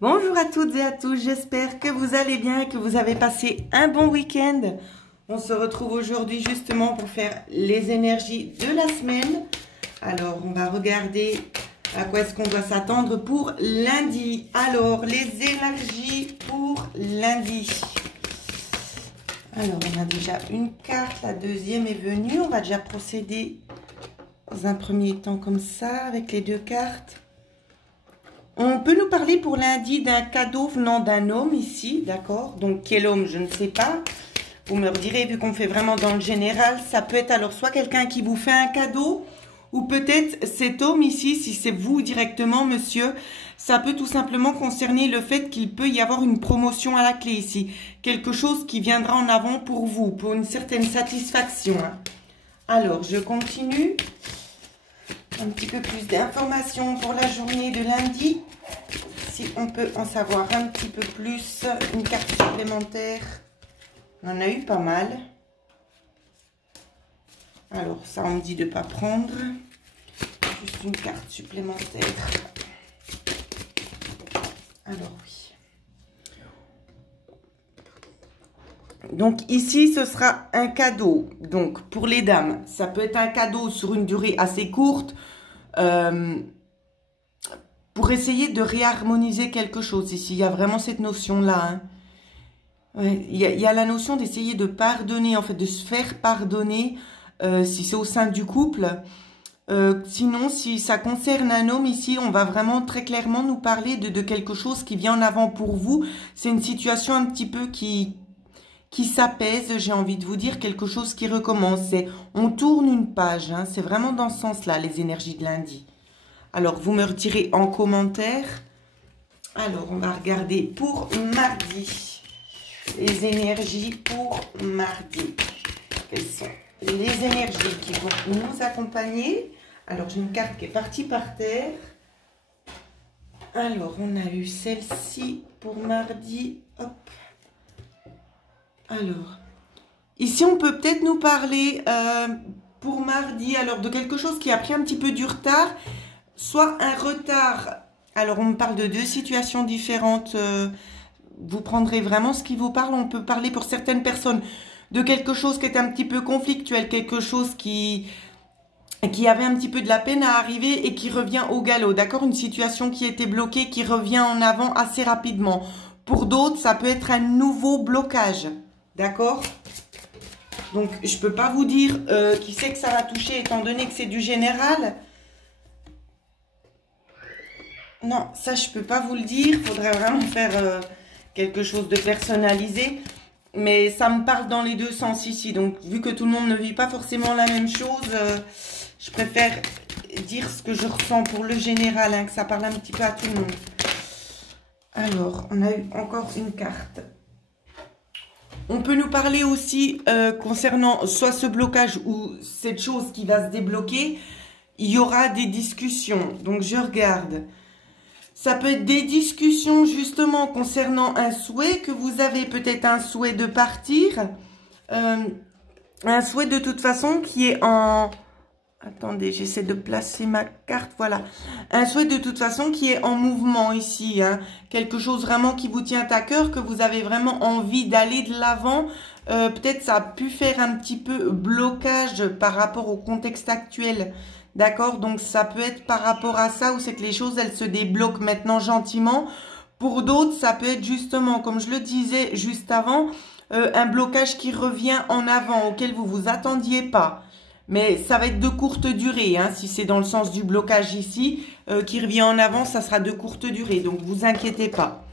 Bonjour à toutes et à tous, j'espère que vous allez bien et que vous avez passé un bon week-end. On se retrouve aujourd'hui justement pour faire les énergies de la semaine. Alors, on va regarder à quoi est-ce qu'on doit s'attendre pour lundi. Alors, les énergies pour lundi. Alors, on a déjà une carte, la deuxième est venue. On va déjà procéder dans un premier temps comme ça, avec les deux cartes. On peut nous parler pour lundi d'un cadeau venant d'un homme ici, d'accord? Donc, quel homme, je ne sais pas. Vous me redirez, vu qu'on fait vraiment dans le général, ça peut être alors soit quelqu'un qui vous fait un cadeau, ou peut-être cet homme ici, si c'est vous directement, monsieur, ça peut tout simplement concerner le fait qu'il peut y avoir une promotion à la clé ici. Quelque chose qui viendra en avant pour vous, pour une certaine satisfaction. Alors, je continue. Un petit peu plus d'informations pour la journée de lundi. Si on peut en savoir un petit peu plus, une carte supplémentaire. On en a eu pas mal. Alors ça, on me dit de ne pas prendre. Juste une carte supplémentaire. Alors oui. Donc ici, ce sera un cadeau. Donc pour les dames, ça peut être un cadeau sur une durée assez courte. Pour essayer de réharmoniser quelque chose. Ici, il y a vraiment cette notion-là. Hein. Ouais, il y a la notion d'essayer de pardonner, en fait, de se faire pardonner si c'est au sein du couple. Sinon, si ça concerne un homme, ici, on va vraiment très clairement nous parler de quelque chose qui vient en avant pour vous. C'est une situation un petit peu qui s'apaise, j'ai envie de vous dire, quelque chose qui recommence. On tourne une page, hein, c'est vraiment dans ce sens-là, les énergies de lundi. Alors, vous me retirez en commentaire. Alors, on va regarder pour mardi. Les énergies pour mardi. Quelles sont les énergies qui vont nous accompagner? Alors, j'ai une carte qui est partie par terre. Alors, on a eu celle-ci pour mardi. Hop. Alors, ici, on peut peut-être nous parler pour mardi, alors de quelque chose qui a pris un petit peu du retard. Soit un retard, alors on me parle de deux situations différentes, vous prendrez vraiment ce qui vous parle. On peut parler pour certaines personnes de quelque chose qui est un petit peu conflictuel, quelque chose qui avait un petit peu de la peine à arriver et qui revient au galop, d'accord? Une situation qui était bloquée, qui revient en avant assez rapidement. Pour d'autres, ça peut être un nouveau blocage, d'accord? Donc, je ne peux pas vous dire qui c'est que ça va toucher, étant donné que c'est du général. Non, ça, je peux pas vous le dire. Il faudrait vraiment faire quelque chose de personnalisé. Mais ça me parle dans les deux sens ici. Donc, vu que tout le monde ne vit pas forcément la même chose, je préfère dire ce que je ressens pour le général, hein, que ça parle un petit peu à tout le monde. Alors, on a eu encore une carte. On peut nous parler aussi concernant soit ce blocage ou cette chose qui va se débloquer. Il y aura des discussions. Donc, je regarde. Ça peut être des discussions justement concernant un souhait, que vous avez peut-être un souhait de partir. Un souhait de toute façon qui est en... Attendez, j'essaie de placer ma carte, voilà. Un souhait de toute façon qui est en mouvement ici. Hein. Quelque chose vraiment qui vous tient à cœur, que vous avez vraiment envie d'aller de l'avant. Peut-être ça a pu faire un petit peu blocage par rapport au contexte actuel. D'accord, donc ça peut être par rapport à ça où c'est que les choses, elles se débloquent maintenant gentiment. Pour d'autres, ça peut être justement, comme je le disais juste avant, un blocage qui revient en avant, auquel vous vous attendiez pas. Mais ça va être de courte durée, hein, si c'est dans le sens du blocage ici, qui revient en avant, ça sera de courte durée, donc vous inquiétez pas.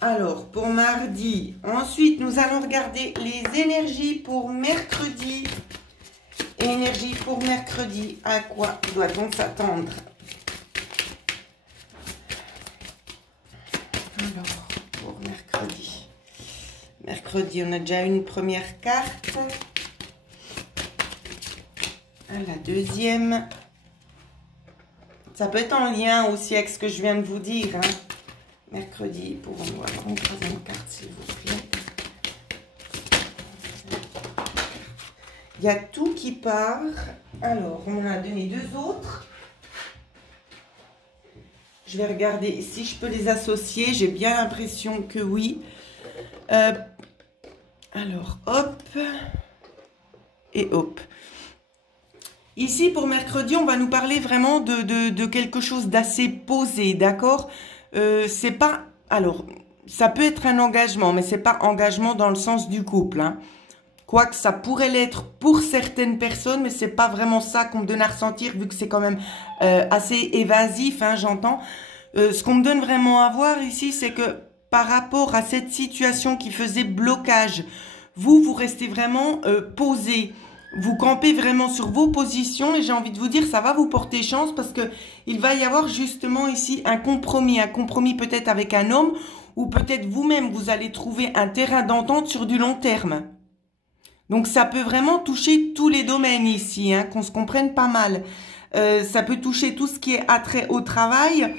Alors, pour mardi, ensuite, nous allons regarder les énergies pour mercredi. Énergie pour mercredi, à quoi doit-on s'attendre? Alors, pour mercredi. Mercredi, on a déjà une première carte. La deuxième. Ça peut être en lien aussi avec ce que je viens de vous dire. Hein. Mercredi, pouvons-nous avoir une troisième carte, s'il vous plaît? Il y a tout qui part. Alors, on en a donné deux autres. Je vais regarder si je peux les associer. J'ai bien l'impression que oui. Alors, hop. Et hop. Ici, pour mercredi, on va nous parler vraiment de quelque chose d'assez posé, d'accord? C'est pas... Alors, ça peut être un engagement, mais c'est pas engagement dans le sens du couple, hein. Quoique ça pourrait l'être pour certaines personnes, mais c'est pas vraiment ça qu'on me donne à ressentir, vu que c'est quand même assez évasif, hein, j'entends. Ce qu'on me donne vraiment à voir ici, c'est que par rapport à cette situation qui faisait blocage, vous restez vraiment posé. Vous campez vraiment sur vos positions et j'ai envie de vous dire, ça va vous porter chance parce que il va y avoir justement ici un compromis peut-être avec un homme ou peut-être vous-même, vous allez trouver un terrain d'entente sur du long terme. Donc ça peut vraiment toucher tous les domaines ici, hein, qu'on se comprenne pas mal. Ça peut toucher tout ce qui est attrait au travail,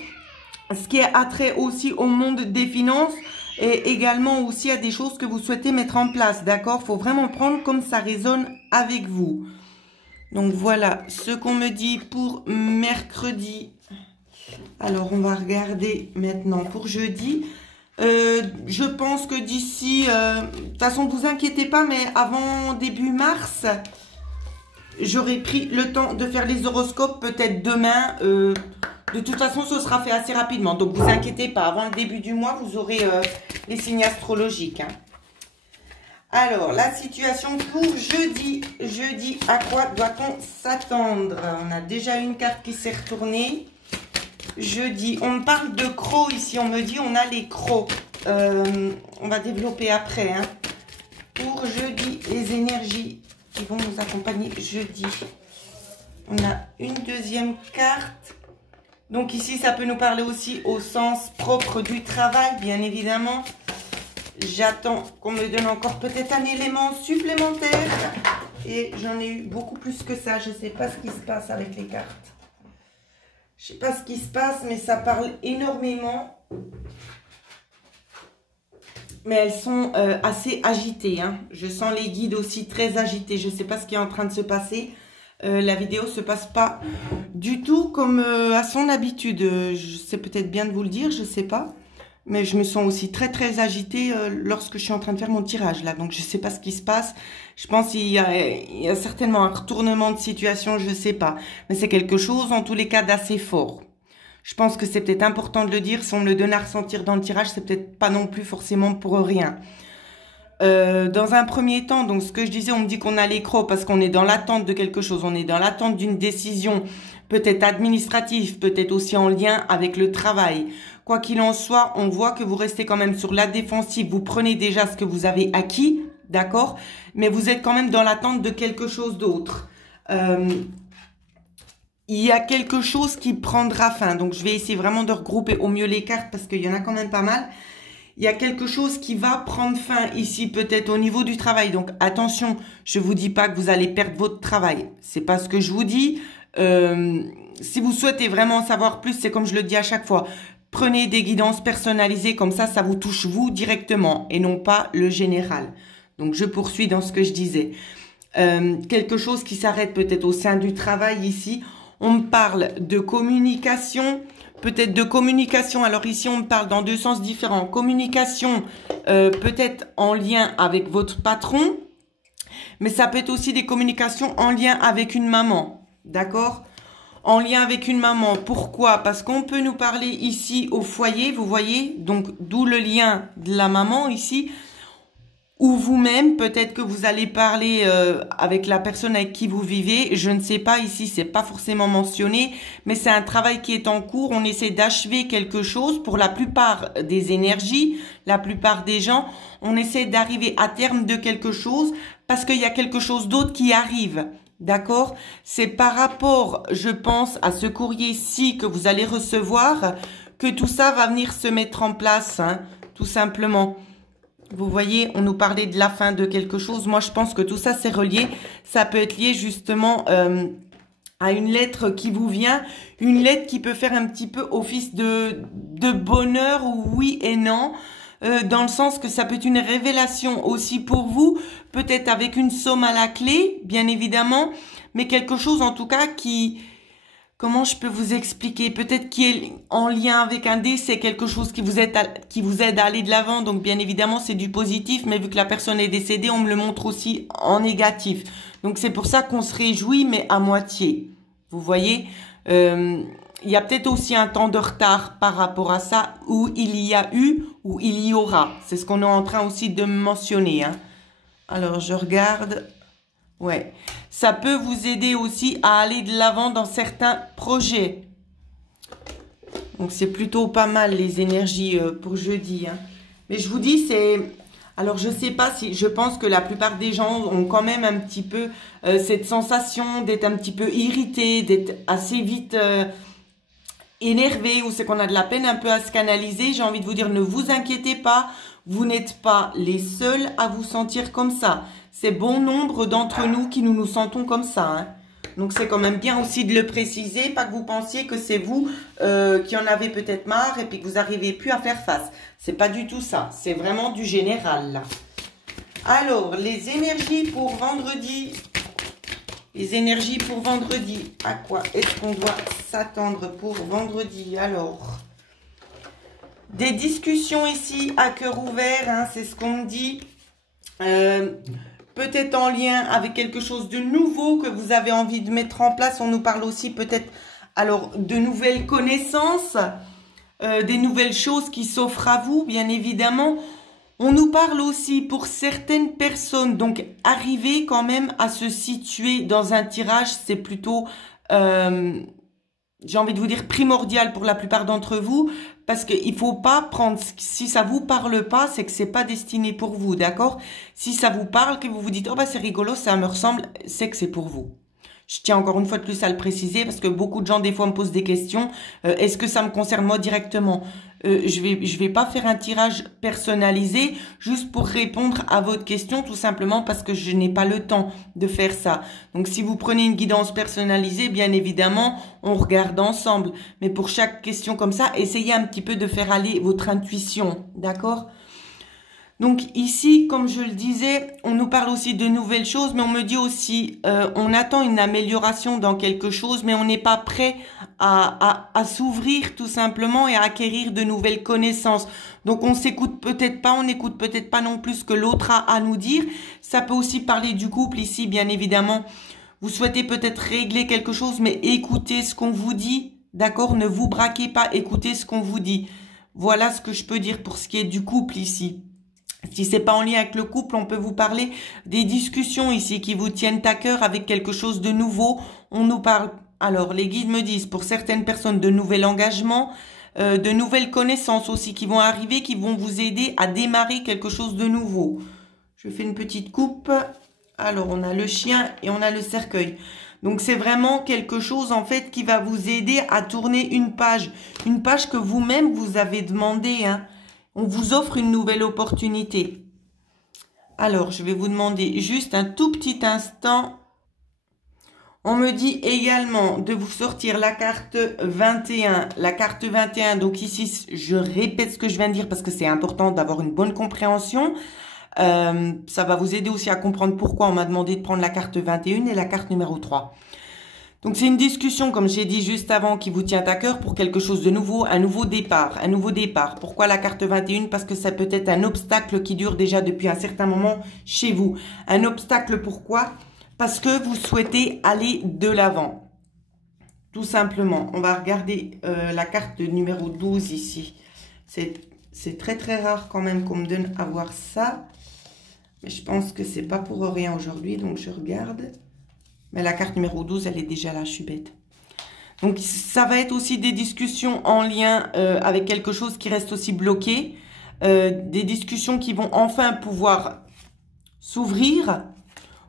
ce qui est attrait aussi au monde des finances, et également aussi à des choses que vous souhaitez mettre en place, d'accord? Faut vraiment prendre comme ça résonne avec vous. Donc voilà ce qu'on me dit pour mercredi. Alors on va regarder maintenant pour jeudi. Je pense que d'ici, de toute façon ne vous inquiétez pas, mais avant début mars, j'aurai pris le temps de faire les horoscopes peut-être demain. De toute façon, ce sera fait assez rapidement. Donc, vous inquiétez pas. Avant le début du mois, vous aurez les signes astrologiques, hein. Alors, la situation pour jeudi. Jeudi, à quoi doit-on s'attendre? On a déjà une carte qui s'est retournée. Jeudi, on me parle de crocs ici. On me dit on a les crocs. On va développer après, hein. Pour jeudi, les énergies qui vont nous accompagner jeudi. On a une deuxième carte. Donc ici, ça peut nous parler aussi au sens propre du travail, bien évidemment. J'attends qu'on me donne encore peut-être un élément supplémentaire. Et j'en ai eu beaucoup plus que ça. Je ne sais pas ce qui se passe avec les cartes. Je ne sais pas ce qui se passe, mais ça parle énormément. Mais elles sont assez agitées, hein. Je sens les guides aussi très agités. Je ne sais pas ce qui est en train de se passer. La vidéo se passe pas du tout comme à son habitude. C'est peut-être bien de vous le dire, je sais pas. Mais je me sens aussi très très agitée lorsque je suis en train de faire mon tirage là. Donc je sais pas ce qui se passe. Je pense qu'il y a certainement un retournement de situation, je sais pas. Mais c'est quelque chose en tous les cas d'assez fort. Je pense que c'est peut-être important de le dire. Si on me le donne à ressentir dans le tirage, c'est peut-être pas non plus forcément pour rien. Dans un premier temps, donc ce que je disais, on me dit qu'on a les crocs parce qu'on est dans l'attente de quelque chose, on est dans l'attente d'une décision, peut-être administrative, peut-être aussi en lien avec le travail. Quoi qu'il en soit, on voit que vous restez quand même sur la défensive, vous prenez déjà ce que vous avez acquis, d'accord? Mais vous êtes quand même dans l'attente de quelque chose d'autre. Il y a quelque chose qui prendra fin, donc je vais essayer vraiment de regrouper au mieux les cartes parce qu'il y en a quand même pas mal. Il y a quelque chose qui va prendre fin ici, peut-être au niveau du travail. Donc, attention, je vous dis pas que vous allez perdre votre travail. C'est pas ce que je vous dis. Si vous souhaitez vraiment en savoir plus, c'est comme je le dis à chaque fois. Prenez des guidances personnalisées, comme ça vous touche vous directement et non pas le général. Donc, je poursuis dans ce que je disais. Quelque chose qui s'arrête peut-être au sein du travail ici. On me parle de communication. Peut-être de communication, alors ici on me parle dans deux sens différents. Communication peut-être en lien avec votre patron, mais ça peut être aussi des communications en lien avec une maman, d'accord? En lien avec une maman, pourquoi? Parce qu'on peut nous parler ici au foyer, vous voyez, donc d'où le lien de la maman ici, ou vous-même, peut-être que vous allez parler avec la personne avec qui vous vivez. Je ne sais pas, ici, c'est pas forcément mentionné, mais c'est un travail qui est en cours. On essaie d'achever quelque chose pour la plupart des énergies, la plupart des gens. On essaie d'arriver à terme de quelque chose parce qu'il y a quelque chose d'autre qui arrive. D'accord? C'est par rapport, je pense, à ce courrier-ci que vous allez recevoir que tout ça va venir se mettre en place, hein, tout simplement. Vous voyez, on nous parlait de la fin de quelque chose. Moi, je pense que tout ça, c'est relié. Ça peut être lié justement à une lettre qui vous vient. Une lettre qui peut faire un petit peu office de bonheur, oui et non. Dans le sens que ça peut être une révélation aussi pour vous. Peut-être avec une somme à la clé, bien évidemment. Mais quelque chose, en tout cas, qui comment je peux vous expliquer? Peut-être qui est en lien avec un dé, c'est quelque chose qui vous aide à aller de l'avant. Donc, bien évidemment, c'est du positif. Mais vu que la personne est décédée, on me le montre aussi en négatif. Donc, c'est pour ça qu'on se réjouit, mais à moitié. Vous voyez, il y a peut-être aussi un temps de retard par rapport à ça, où il y a eu, ou il y aura. C'est ce qu'on est en train aussi de mentionner. Hein. Alors, je regarde. Ouais. Ça peut vous aider aussi à aller de l'avant dans certains projets. Donc, c'est plutôt pas mal les énergies pour jeudi. Hein. Mais je vous dis, c'est... Alors, je sais pas si... Je pense que la plupart des gens ont quand même un petit peu cette sensation d'être un petit peu irrité, d'être assez vite énervé, ou c'est qu'on a de la peine un peu à se canaliser. J'ai envie de vous dire, ne vous inquiétez pas. Vous n'êtes pas les seuls à vous sentir comme ça. C'est bon nombre d'entre nous qui nous sentons comme ça. Hein. Donc, c'est quand même bien aussi de le préciser. Pas que vous pensiez que c'est vous qui en avez peut-être marre et puis que vous n'arrivez plus à faire face. C'est pas du tout ça. C'est vraiment du général, là. Alors, les énergies pour vendredi. Les énergies pour vendredi. À quoi est-ce qu'on doit s'attendre pour vendredi? Alors, des discussions ici à cœur ouvert. Hein, c'est ce qu'on me dit. Peut-être en lien avec quelque chose de nouveau que vous avez envie de mettre en place. On nous parle aussi peut-être alors de nouvelles connaissances, des nouvelles choses qui s'offrent à vous, bien évidemment. On nous parle aussi pour certaines personnes, donc arriver quand même à se situer dans un tirage, c'est plutôt, j'ai envie de vous dire, primordial pour la plupart d'entre vous. Parce qu'il faut pas prendre, si ça vous parle pas, c'est que c'est pas destiné pour vous, d'accord? Si ça vous parle, que vous vous dites, oh bah c'est rigolo, ça me ressemble, c'est que c'est pour vous. Je tiens encore une fois de plus à le préciser parce que beaucoup de gens des fois me posent des questions. Est-ce que ça me concerne moi directement? Je vais pas faire un tirage personnalisé juste pour répondre à votre question, tout simplement parce que je n'ai pas le temps de faire ça. Donc si vous prenez une guidance personnalisée, bien évidemment, on regarde ensemble. Mais pour chaque question comme ça, essayez un petit peu de faire aller votre intuition, d'accord? Donc ici, comme je le disais, on nous parle aussi de nouvelles choses, mais on me dit aussi, on attend une amélioration dans quelque chose, mais on n'est pas prêt à s'ouvrir tout simplement et à acquérir de nouvelles connaissances. Donc on s'écoute peut-être pas, on n'écoute peut-être pas non plus ce que l'autre a à nous dire. Ça peut aussi parler du couple ici, bien évidemment. Vous souhaitez peut-être régler quelque chose, mais écoutez ce qu'on vous dit, d'accord? Ne vous braquez pas, écoutez ce qu'on vous dit. Voilà ce que je peux dire pour ce qui est du couple ici. Si c'est pas en lien avec le couple, on peut vous parler des discussions ici qui vous tiennent à cœur avec quelque chose de nouveau. On nous parle, alors les guides me disent pour certaines personnes de nouvel engagement, de nouvelles connaissances aussi qui vont arriver, qui vont vous aider à démarrer quelque chose de nouveau. Je fais une petite coupe. Alors on a le chien et on a le cercueil. Donc c'est vraiment quelque chose en fait qui va vous aider à tourner une page que vous-même vous avez demandé, hein. On vous offre une nouvelle opportunité. Alors, je vais vous demander juste un tout petit instant. On me dit également de vous sortir la carte 21. La carte 21, donc ici, je répète ce que je viens de dire parce que c'est important d'avoir une bonne compréhension. Ça va vous aider aussi à comprendre pourquoi on m'a demandé de prendre la carte 21 et la carte numéro 3. Donc, c'est une discussion, comme j'ai dit juste avant, qui vous tient à cœur pour quelque chose de nouveau, un nouveau départ, un nouveau départ. Pourquoi la carte 21? Parce que ça peut être un obstacle qui dure déjà depuis un certain moment chez vous. Un obstacle, pourquoi? Parce que vous souhaitez aller de l'avant. Tout simplement. On va regarder la carte numéro 12 ici. C'est très très rare quand même qu'on me donne à voir ça. Mais je pense que c'est pas pour rien aujourd'hui, donc je regarde. Mais la carte numéro 12, elle est déjà là, je suis bête. Donc, ça va être aussi des discussions en lien avec quelque chose qui reste aussi bloqué. Des discussions qui vont enfin pouvoir s'ouvrir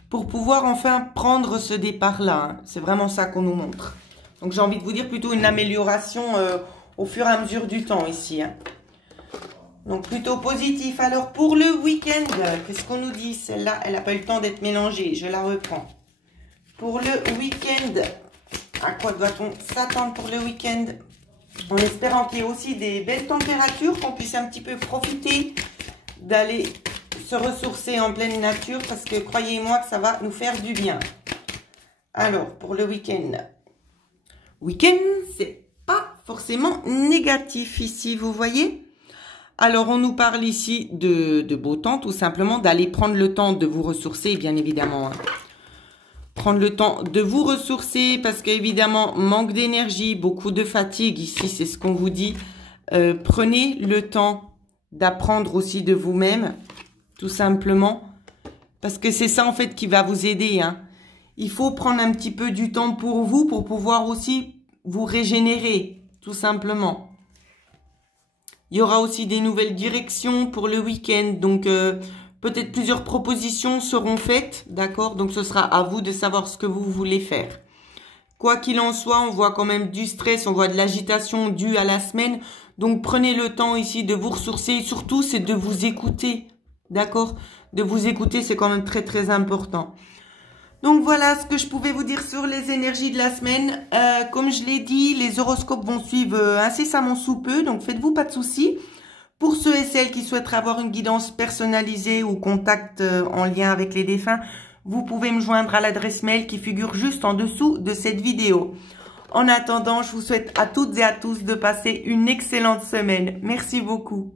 pour pouvoir enfin prendre ce départ-là. Hein. C'est vraiment ça qu'on nous montre. Donc, j'ai envie de vous dire plutôt une amélioration au fur et à mesure du temps ici. Hein. Donc, plutôt positif. Alors, pour le week-end, qu'est-ce qu'on nous dit? Celle-là, elle n'a pas eu le temps d'être mélangée. Je la reprends. Pour le week-end, à quoi doit-on s'attendre pour le week-end? En espérant qu'il y ait aussi des belles températures, qu'on puisse un petit peu profiter d'aller se ressourcer en pleine nature, parce que croyez-moi que ça va nous faire du bien. Alors, pour le week-end, week-end, c'est pas forcément négatif ici, vous voyez. Alors, on nous parle ici de beau temps, tout simplement, d'aller prendre le temps de vous ressourcer, bien évidemment. Hein. Prendre le temps de vous ressourcer parce qu'évidemment, manque d'énergie, beaucoup de fatigue. Ici, c'est ce qu'on vous dit. Prenez le temps d'apprendre aussi de vous-même, tout simplement. Parce que c'est ça, en fait, qui va vous aider. Hein. Il faut prendre un petit peu du temps pour vous, pour pouvoir aussi vous régénérer, tout simplement. Il y aura aussi des nouvelles directions pour le week-end. Donc, peut-être plusieurs propositions seront faites, d'accord? Donc, ce sera à vous de savoir ce que vous voulez faire. Quoi qu'il en soit, on voit quand même du stress, on voit de l'agitation due à la semaine. Donc, prenez le temps ici de vous ressourcer. Surtout, c'est de vous écouter, d'accord? De vous écouter, c'est quand même très, très important. Donc voilà ce que je pouvais vous dire sur les énergies de la semaine. Comme je l'ai dit, les horoscopes vont suivre incessamment sous peu, donc faites-vous pas de soucis. Pour ceux et celles qui souhaiteraient avoir une guidance personnalisée ou contact en lien avec les défunts, vous pouvez me joindre à l'adresse mail qui figure juste en dessous de cette vidéo. En attendant, je vous souhaite à toutes et à tous de passer une excellente semaine. Merci beaucoup.